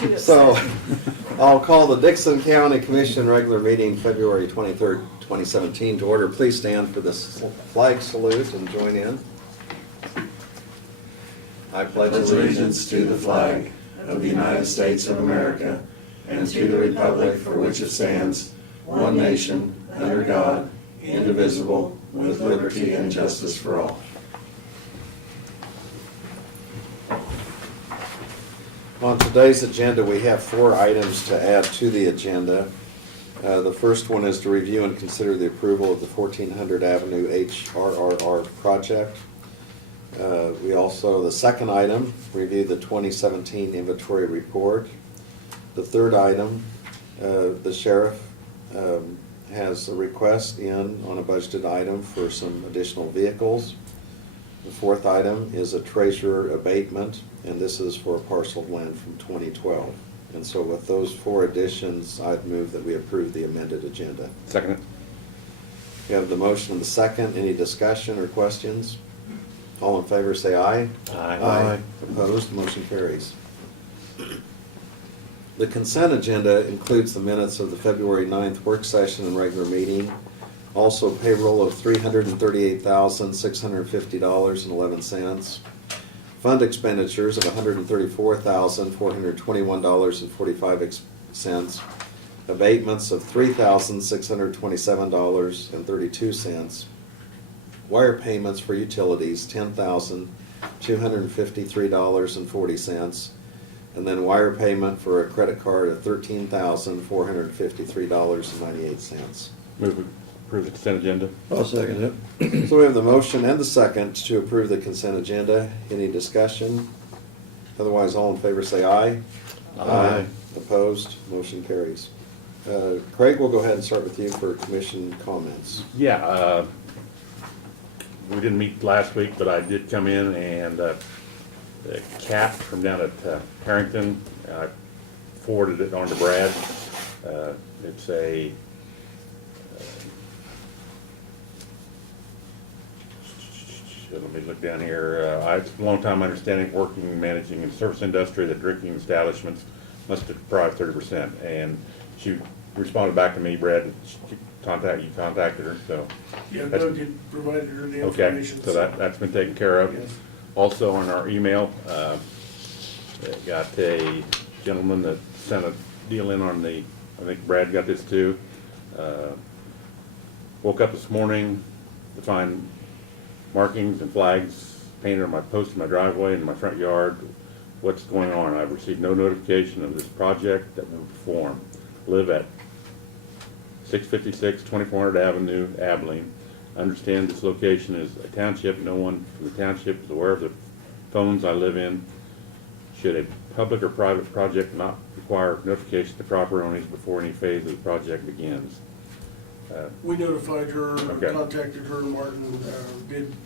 too So, upset. I'll call the Dixon County Commission regular meeting, February 23rd, 2017 to order. Please stand for this flag salute and join in. I pledge Allegiance to the flag of the United States of America and to the republic for which it stands, one nation, under God, indivisible, with liberty and justice for all. On today's agenda, we have 4 items to add to the agenda. The first one is to review and consider the approval of the 1400 Avenue HRRR project. The second item, review the 2017 inventory report. The third item, the sheriff has a request in on a budgeted item for some additional vehicles. The fourth item is a treasurer abatement, and this is for a parcel of land from 2012. And so with those 4 additions, I'd move that we approve the amended agenda. Second it. We have the motion and the second. Any discussion or questions? All in favor say aye. Aye. Opposed, motion carries. The consent agenda includes the minutes of the February 9th work session and regular meeting. Also payroll of $338,650.11. Fund expenditures of $134,421.45. Abatements of $3,627.32. Wire payments for utilities, $10,253.40. And then wire payment for a credit card of $13,453.98. Move to approve the consent agenda. I'll second it. So we have the motion and the second to approve the consent agenda. Any discussion? Otherwise, all in favor say aye. Aye. Opposed? Motion carries. Craig, we'll go ahead and start with you for commission comments. Yeah, we didn't meet last week, but I did come in and the cat from down at Harrington, I forwarded it on to Brad. It's a let me look down here. It's a long time understanding, working, managing in the service industry, that drinking establishments must deprive 30%. And she responded back to me, Brad, you contacted her, so. Yeah, That's- Doug had provided her the Okay, information. so that's been taken care of. Yes. Also on our email, got a gentleman that sent a deal in on the, I think Brad got this too. Woke up this morning to find markings and flags painted on my post in my driveway and in my front yard. What's going on? I've received no notification of this project that will perform. Live at 656 2400 Avenue, Abilene. Understand this location is a township. No one from the township is aware of the phones I live in. Should a public or private project not require notification to proper owners before any phase of the project begins? We notified her, Okay. contacted her, Martin,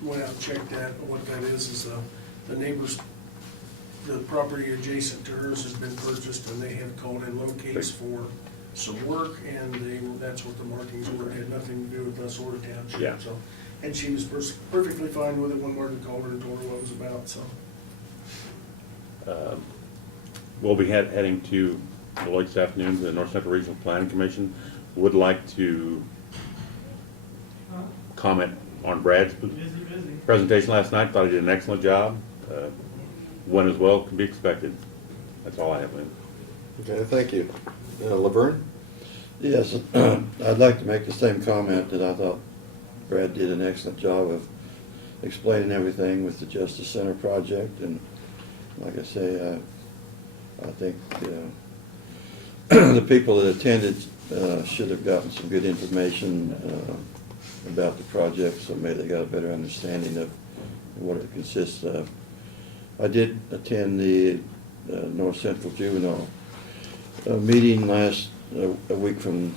went out and checked that. What that is the neighbors, the property adjacent to hers has been purchased, and they have called in locates for some work, and that's what the markings were. It had nothing to do with us or the township. Yeah. So, and she was perfectly fine with it when Martin called her and told her what it was about, so. We'll be heading to Beloit this afternoon to the North Central Regional Planning Commission. Would like to comment on Brad's presentation last night. Thought he did an excellent job. Went as well can be expected. That's all I have, Lynn. Okay, thank you. Laverne? Yes, I'd like to make the same comment that I thought Brad did an excellent job of explaining everything with the Justice Center project, and like I say, I think the people that attended should have gotten some good information about the project, so maybe they got a better understanding of what it consists of. I did attend the North Central Juvenile meeting last a week from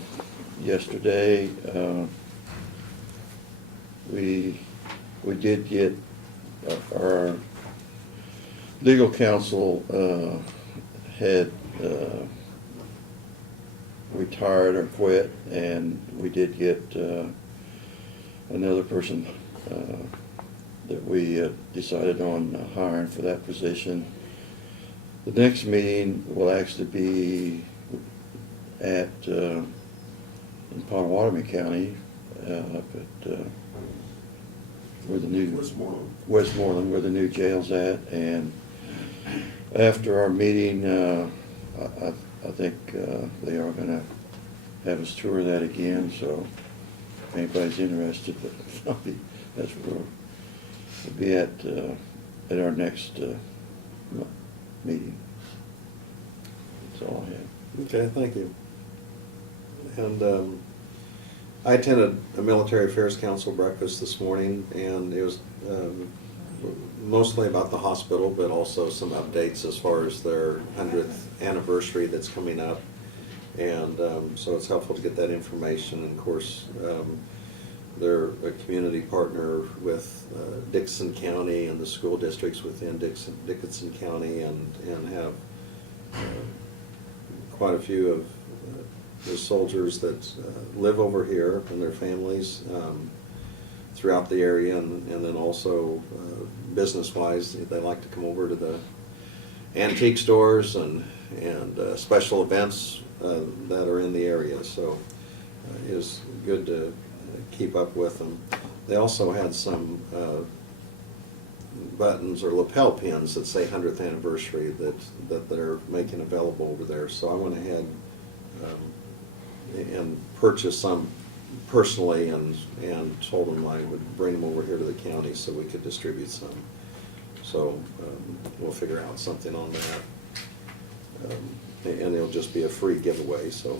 yesterday. We did get our legal counsel had retired or quit, and we did get another person that we decided on hiring for that position. The next meeting will actually be at, in Potawatomi County, up at, where the new. Westmoreland, where the new jail's at, and after our meeting, I think they are gonna have us tour that again, so if anybody's interested, that's where we'll be at our next meeting. That's all I have. Okay, thank you. And I attended a Military Affairs Council breakfast this morning, and it was mostly about the hospital, but also some updates as far as their 100th anniversary that's coming up. And so it's helpful to get that information. And of course, they're a community partner with Dickinson County and the school districts within Dickinson County, and have quite a few of the soldiers that live over here and their families throughout the area, and then also business-wise, they like to come over to the antique stores and special events that are in the area. So it was good to keep up with them. They also had some buttons or lapel pins that say 100th anniversary that they're making available over there. So I went ahead and purchased some personally, and told them I would bring them over here to the county so we could distribute some. So we'll figure out something on that. And it'll just be a free giveaway. So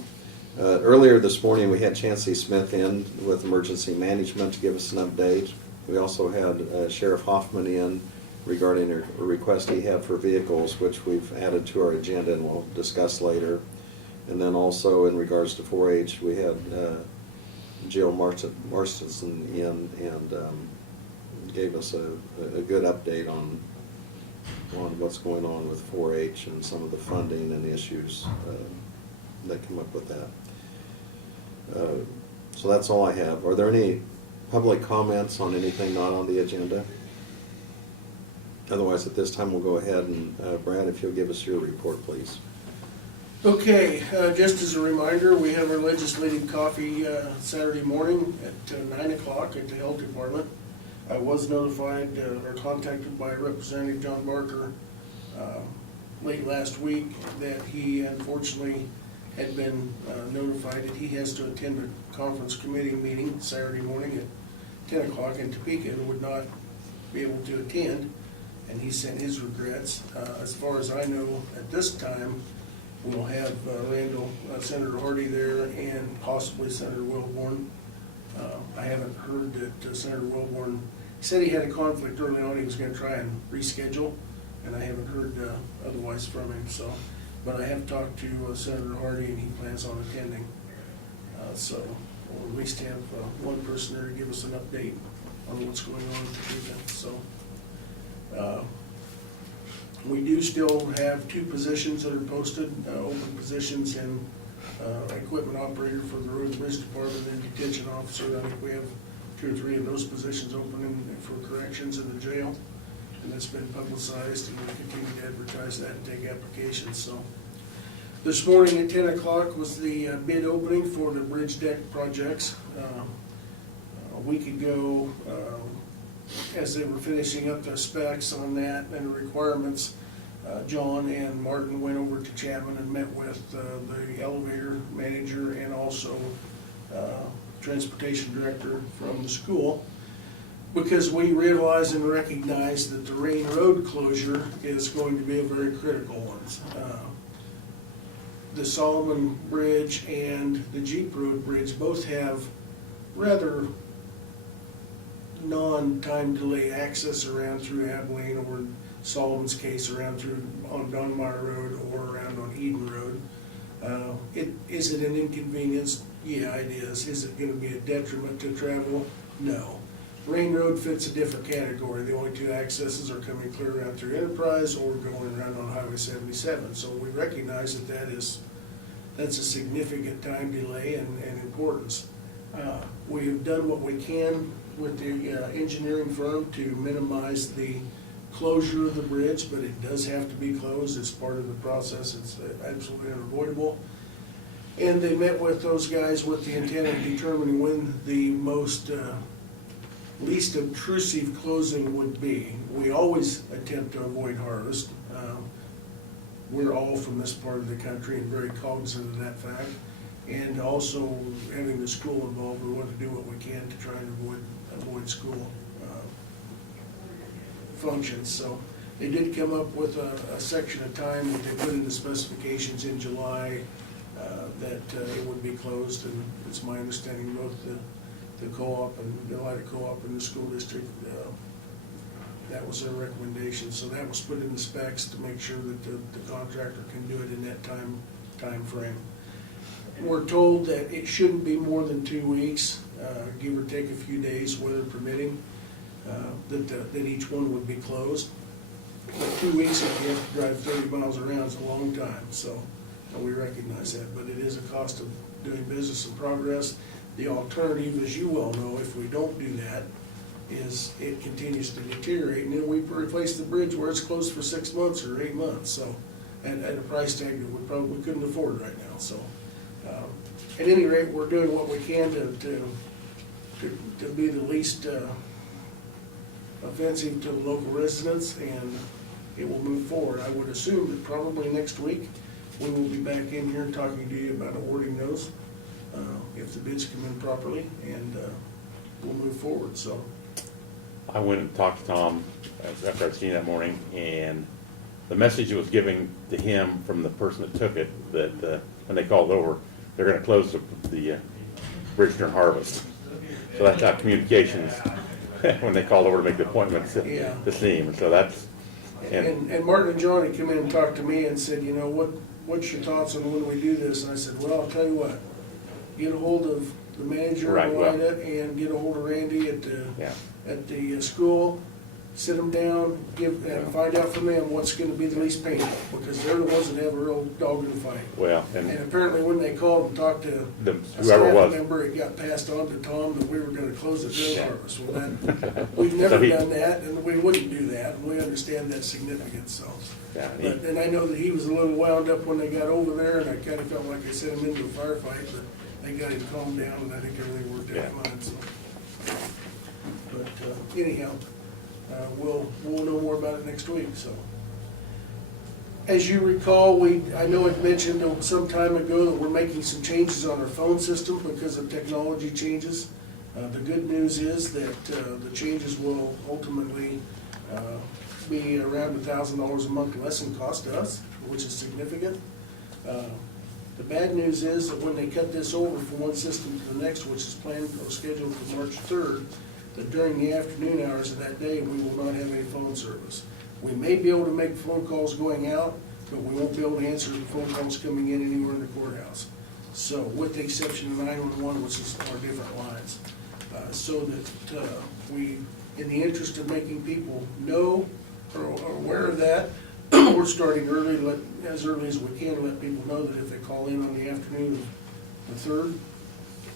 earlier this morning we had Chancey Smith in with Emergency Management to give us an update. We also had Sheriff Hoffman in regarding a request he had for vehicles, which we've added to our agenda and we'll discuss later. And then also in regards to 4-H, we had Jill Marstonson in and gave us a good update on what's going on with 4-H and some of the funding and issues that come up with that. So that's all I have. Are there any public comments on anything not on the agenda? Otherwise, at this time, we'll go ahead and, Brad, if you'll give us your report, please. Okay, just as a reminder, we have our legislative coffee Saturday morning at 9 o'clock at the Health Department. I was notified or contacted by Representative John Barker late last week that he unfortunately had been notified that he has to attend a conference committee meeting Saturday morning at 10 o'clock in Topeka and would not be able to attend, and he sent his regrets. As far as I know, at this time, we'll have Senator Hardy there, and possibly Senator Wilborn. I haven't heard that Senator Wilborn, he said he had a conflict early on, he was gonna try and reschedule, and I haven't heard otherwise from him, so. But I have talked to Senator Hardy, and he plans on attending. So we'll at least have one person there to give us an update on what's going on in Topeka, so. We do still have 2 positions that are posted, open positions in equipment operator for the Road and Bridge Department and detention officer. I think we have 2 or 3 of those positions open for corrections in the jail, and that's been publicized, and we'll continue to advertise that and take applications. So this morning at 10 o'clock was the bid opening for the bridge deck projects. A week ago, as they were finishing up the specs on that and the requirements, John and Martin went over to Chapman and met with the elevator manager and also transportation director from the school, because we realize and recognize that the Rain Road closure is going to be a very critical one. The Solomon Bridge and the Jeep Road Bridge both have rather non-time delay access around through Abilene, or Solomon's case around through on Donmar Road or around on Eden Road. Is it an inconvenience? Yeah, it is. Is it going to be a detriment to travel? No. Rain Road fits a different category. The only 2 accesses are coming clear around through Enterprise or going around on Highway 77. So we recognize that that's a significant time delay and importance. We have done what we can with the engineering firm to minimize the closure of the bridge, but it does have to be closed. It's part of the process. It's absolutely unavoidable. And they met with those guys with the intent of determining when the most least obtrusive closing would be. We always attempt to avoid harvest. We're all from this part of the country and very cognizant of that fact. And also having the school involved, we want to do what we can to try and avoid school functions. So they did come up with a section of time that they put in the specifications in July that it would be closed, and it's my understanding both the co-op and the Elida Co-op and the school district, that was their recommendation. So that was put in the specs to make sure that the contractor can do it in that time frame. We're told that it shouldn't be more than 2 weeks, give or take a few days, weather permitting, that each one would be closed. But 2 weeks, if you have to drive 30 miles around, is a long time, so we recognize that. But it is a cost of doing business in progress. The alternative, as you well know, if we don't do that, is it continues to deteriorate, and then we replace the bridge where it's closed for 6 months or 8 months, so, at a price tag that we probably couldn't afford right now, so. At any rate, we're doing what we can to be the least offensive to the local residents, and it will move forward. I would assume that probably next week, we will be back in here talking to you about awarding those, if the bids come in properly, and we'll move forward, so. I went and talked to Tom after I'd seen that morning, and the message it was giving to him from the person that took it, that when they called over, they're gonna close the bridge during harvest. So that's how communications, when they called over to make the appointments Yeah. to see him, and so that's, And Martin and Johnny come in and talked to me and said, you know, what's your thoughts on when we do this? And I said, well, I'll tell you what, get a hold of the manager Right, of well. Elida and get a hold of Randy at yeah. the school, sit them down, and find out from them what's gonna be the least painful, because they're the ones that have a real dog in the fight. Well, And and apparently when they called and talked to the, a whoever it staff was, member, it got passed on to Tom that we were gonna close it during Yeah. harvest. Well, that, we've never So he- done that, and we wouldn't do that, and we understand that significance, so. yeah, But, and I know that he was a little wound up when they got over there, and I kinda felt like I sent him into a firefight, but they got him calmed down, and I think everything worked out Yeah. fine, so. But anyhow, we'll know more about it next week, so. As you recall, I know it mentioned some time ago that we're making some changes on our phone system because of technology changes. The good news is that the changes will ultimately be around $1,000 a month less in cost to us, which is significant. The bad news is that when they cut this over from one system to the next, which is planned or scheduled for March 3rd, that during the afternoon hours of that day, we will not have any phone service. We may be able to make phone calls going out, but we won't be able to answer the phone calls coming in anywhere in the courthouse. So, with the exception of 911, which is our different lines. So that we, in the interest of making people know or aware of that, we're starting early, as early as we can, to let people know that if they call in on the afternoon of the 3rd,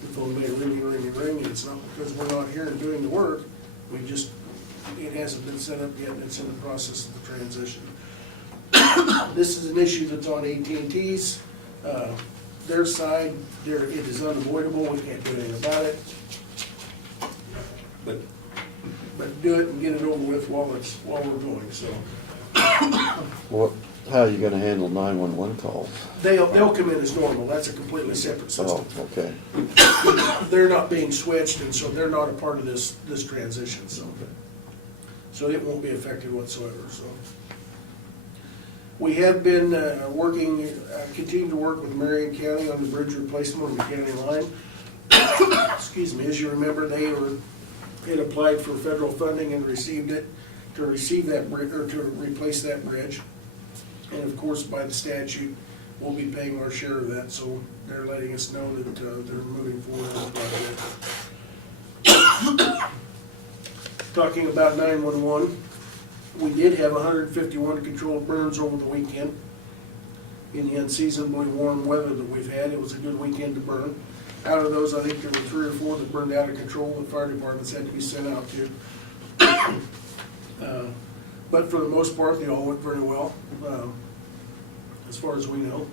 the phone may ring, and it's not because we're not here and doing the work, it hasn't been set up yet, and it's in the process of the transition. This is an issue that's on AT&T's, their side, it is unavoidable, we can't do anything about it. But do it and get it over with while we're going, so. How are you gonna handle 911 calls? They'll come in as normal, that's a completely separate Oh, system. okay. They're not being switched, and so they're not a part of this transition, so. So it won't be affected whatsoever, so. We have been continuing to work with Marion County on the bridge replacement on the county line. Excuse me, as you remember, had applied for federal funding and received it to receive that bridge, or to replace that bridge. And of course, by the statute, we'll be paying our share of that, so they're letting us know that they're moving forward on the project. Talking about 911, we did have 151 controlled burns over the weekend. In the unseasonably warm weather that we've had, it was a good weekend to burn. Out of those, I think there were 3 or 4 that burned out of control, and fire departments had to be sent out to. But for the most part, they all went very well, as far as we know.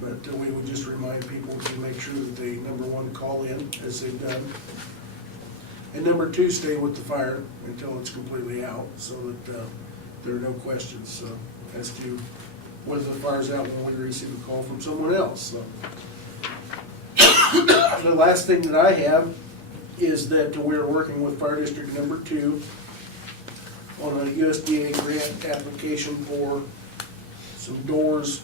But we would just remind people to make sure that they, number one, call in, as they've done. And number two, stay with the fire until it's completely out, so that there are no questions as to whether the fire's out when we receive a call from someone else. So. The last thing that I have is that we're working with Fire District number 2 on a USDA grant application for some doors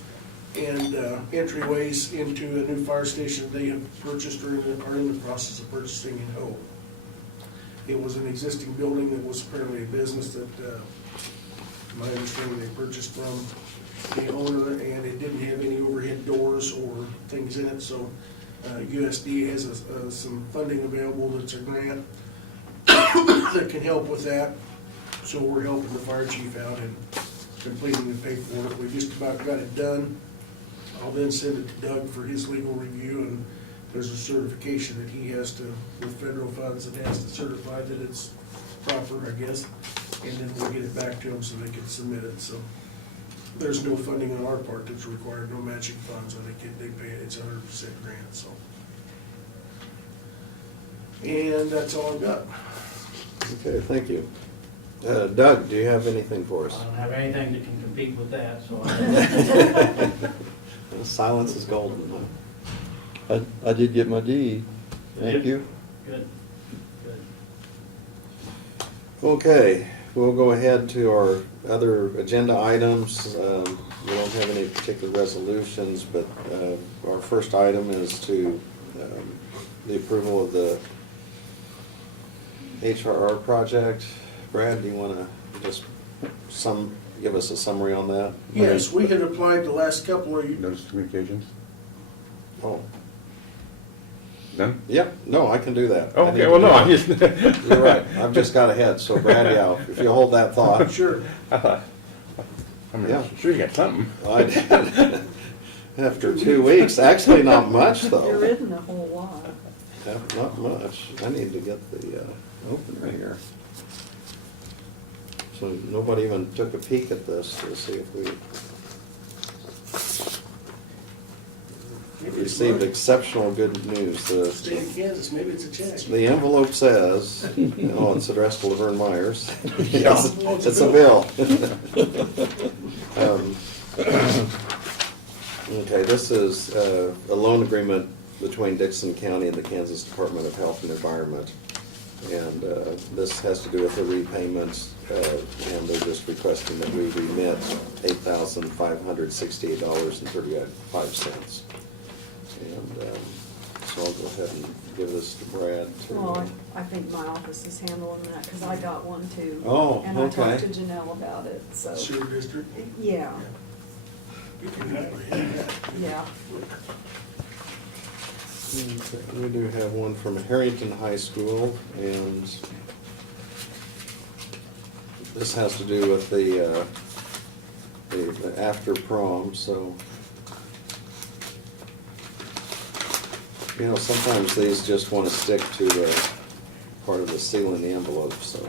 and entryways into a new fire station they have purchased or are in the process of purchasing in Hope. It was an existing building that was apparently a business that, my understanding, they purchased from the owner, and it didn't have any overhead doors or things in it, so USD has some funding available that's a grant that can help with that. So we're helping the fire chief out in completing the paperwork. We just about got it done. I'll then send it to Doug for his legal review, and there's a certification that he has to, with federal funds, that has to certify that it's proper, I guess, and then we'll get it back to them so they can submit it. So there's no funding on our part that's required, no matching funds. I think they pay it, it's 100% grant, so. And that's all I've got. Okay, thank you. Doug, do you have anything for us? I don't have anything that can compete with that, so Silence is golden. I did get my deed. Thank you. good, good. Okay, we'll go ahead to our other agenda items. We don't have any particular resolutions, but our first item is to the approval of the HRR project. Brad, do you want to just give us a summary on that? Yes, we had applied the last couple of, Notice of communications? Oh, Done? yep, no, I can do that. I need Okay, to well, no, do I that. just. You're right, I've just got ahead, so Brad, yeah, if you hold that thought. sure. I mean, Yeah. sure you got something. I did. After 2 weeks, actually not much There though. isn't a whole lot. Not much. I need to get the opener here. So nobody even took a peek at this to see if we Maybe it's received money. exceptional good news. Stay in Kansas, maybe it's a check. The envelope says, oh, it's addressed to Laverne Myers. Yeah. It's a bill. Okay, this is a loan agreement between Dixon County and the Kansas Department of Health and Environment. And this has to do with the repayments, and they're just requesting that we remit $8,568.35. And so I'll go ahead and give this to Brad. Well, I think my office is handling that, because I got one too. Oh, And I okay. talked to Janelle about it, so, Sewer district. yeah, You can have it. yeah. Okay, we do have one from Harrington High School, and this has to do with the after prom, so. You know, sometimes these just want to stick to part of the seal in the envelope, so.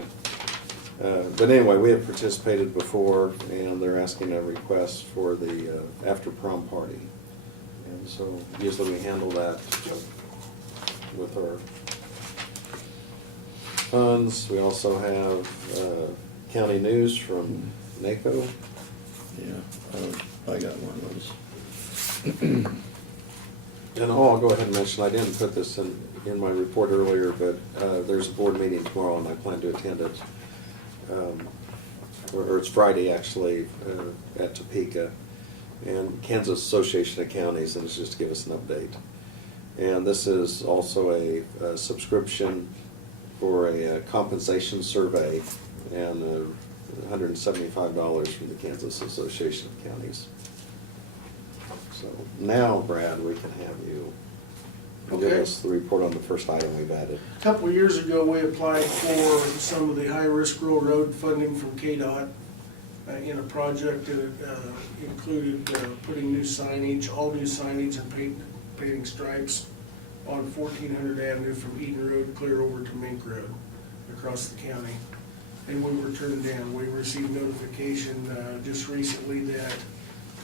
But anyway, we have participated before, and they're asking a request for the after prom party. And so usually we handle that with our funds. We also have county news from NACO. Yeah, I got one of those. And I'll go ahead and mention, I didn't put this in my report earlier, but there's a board meeting tomorrow and I plan to attend it. Or it's Friday actually, at Topeka. And Kansas Association of Counties, and it's just to give us an update. And this is also a subscription for a compensation survey, and $175 from the Kansas Association of Counties. So now, Brad, we can have you give Okay. us the report on the first item we've added. A couple of years ago, we applied for some of the high-risk rural road funding from KDOT in a project that included putting new signage, all new signage and painting stripes on 1400 Avenue from Eden Road clear over to Mink Road across the county. and we were turned down. We received notification just recently that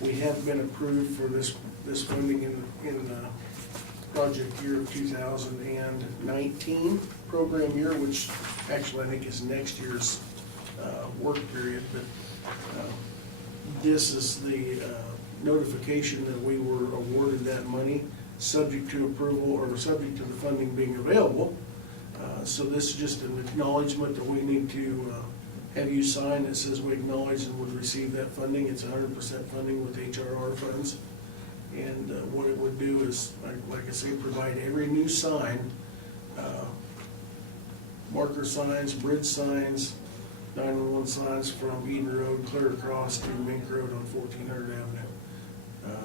we have been approved for this funding in the project year of 2019 program year, which actually I think is next year's work period, but this is the notification that we were awarded that money, subject to approval or subject to the funding being available. So this is just an acknowledgement that we need to have you sign that says we acknowledge and would receive that funding. It's 100% funding with HRR funds. And what it would do is, like I say, provide every new sign, marker signs, bridge signs, 911 signs from Eden Road clear across to Mink Road on 1400 Avenue.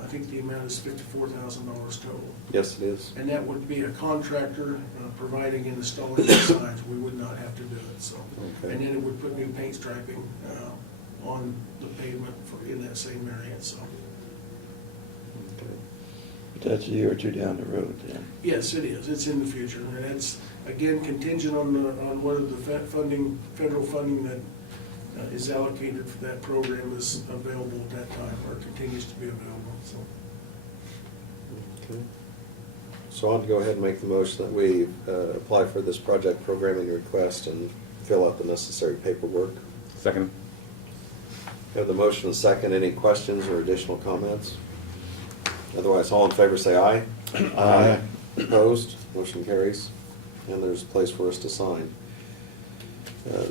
I think the amount is $54,000 total. Yes, it is. And that would be a contractor providing and installing the signs. We would not have to do it, so. Okay. And then it would put new paint striping on the pavement in that same area, so. Okay. But that's a year or two down the road then. Yes, it is. It's in the future, and it's, again, contingent on whether the federal funding that is allocated for that program is available at that time, or continues to be available, so. Okay. So I'll go ahead and make the motion that we apply for this project programming request and fill out the necessary paperwork. Second. Have the motion and second. Any questions or additional comments? Otherwise, all in favor say aye. Aye. Opposed? Motion carries. And there's a place for us to sign.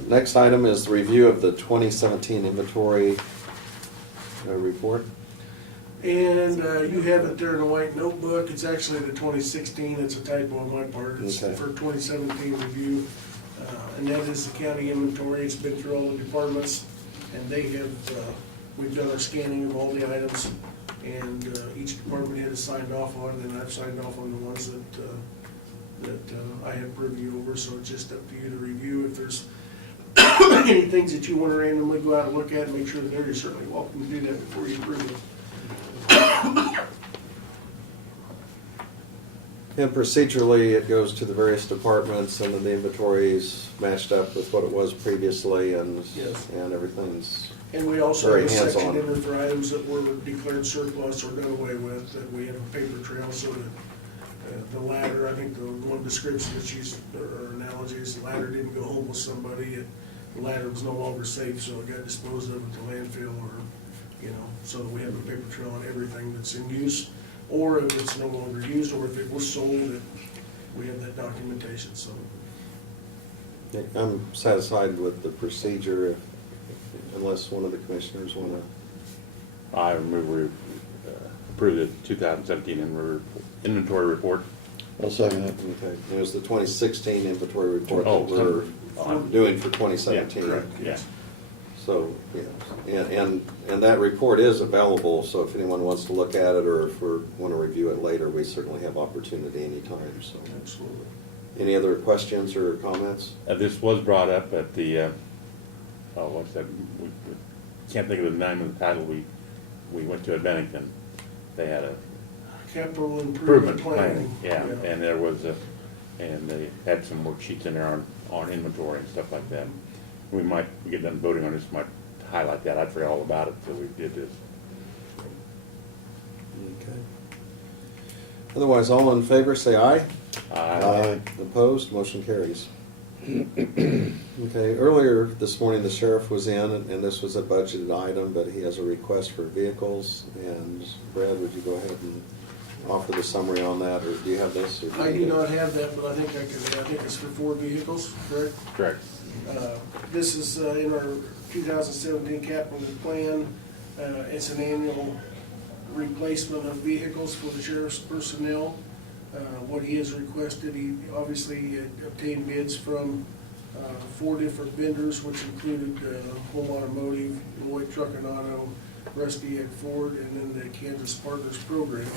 Next item is the review of the 2017 inventory report. And you have it there in a white notebook. It's actually the 2016. It's a typo on my part. It's Okay. for 2017 review. And that is the county inventory. It's been through all the departments, and they have, we've done our scanning of all the items, and each department head has signed off on it, and I've signed off on the ones that I have purview over, so it's just up to you to review. If there's any things that you want to randomly go out and look at and make sure that you're certainly welcome to do that before you approve it. And procedurally, it goes to the various departments, and then the inventory's matched up with what it was previously, and Yes. and everything's And we also very have a section hands-on. in there for items that were declared surplus or done away with, that we have a paper trail so that the ladder, I think the one description that she's, or analogy is the ladder didn't go home with somebody, the ladder was no longer safe, so it got disposed of at the landfill, or, so that we have a paper trail on everything that's in use, or if it's no longer used, or if it was sold, that we have that documentation, so. I'm satisfied with the procedure, unless one of the commissioners want to. I move we approve the 2017 inventory report. I'll second it. Okay, it was the 2016 inventory report Oh, that we're doing for 2017. Correct, Yeah. yes. So, yeah, and that report is available, so if anyone wants to look at it, or if we want to review it later, we certainly have opportunity anytime, so. Absolutely. Any other questions or comments? This was brought up at the, what's that, we can't think of the name of the title, we went to at Bennington. They had a Capital improvement improvement plan. plan, yeah, and there was and they had some worksheets in there on inventory and stuff like that. We might get done voting on this, might highlight that. I forgot all about it until we did this. Okay. Otherwise, all in favor, say aye. Aye. Opposed, motion carries. Okay, earlier this morning, the sheriff was in, and this was a budgeted item, but he has a request for vehicles, and Brad, would you go ahead and offer the summary on that, or do you have this? Or I do not have that, but I think I think it's for 4 vehicles, correct? Correct. This is in our 2017 capital plan. It's an annual replacement of vehicles for the sheriff's personnel. What he has requested, he obviously obtained bids from 4 different vendors, which included Home Automotive, Lloyd Truck and Auto, Rusty Egg Ford, and then the Kansas Partners Program.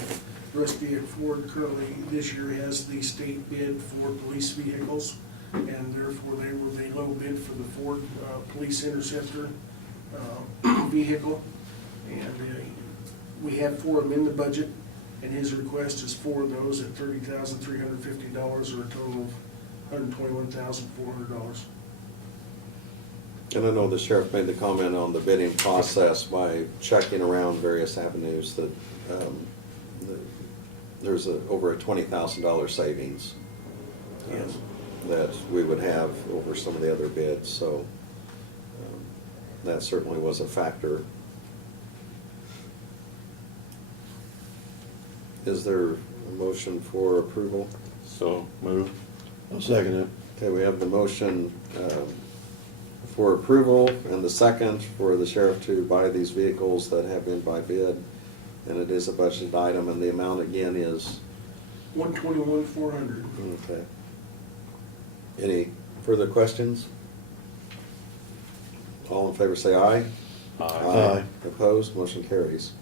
Rusty Egg Ford currently this year has the state bid for police vehicles, and therefore they were the low bid for the Ford Police Interceptor vehicle. And we have 4 of them in the budget, and his request is 4 of those at $30,350, or a total of $121,400. And I know the sheriff made the comment on the bidding process by checking around various avenues that there's over a $20,000 savings Yes. that we would have over some of the other bids, so that certainly was a factor. Is there a motion for approval? So move. I'll second it. Okay, we have the motion for approval and the second for the sheriff to buy these vehicles that have been by bid. And it is a budgeted item, and the amount again is, 121,400. okay. Any further questions? All in favor say aye. Aye. Opposed, motion carries.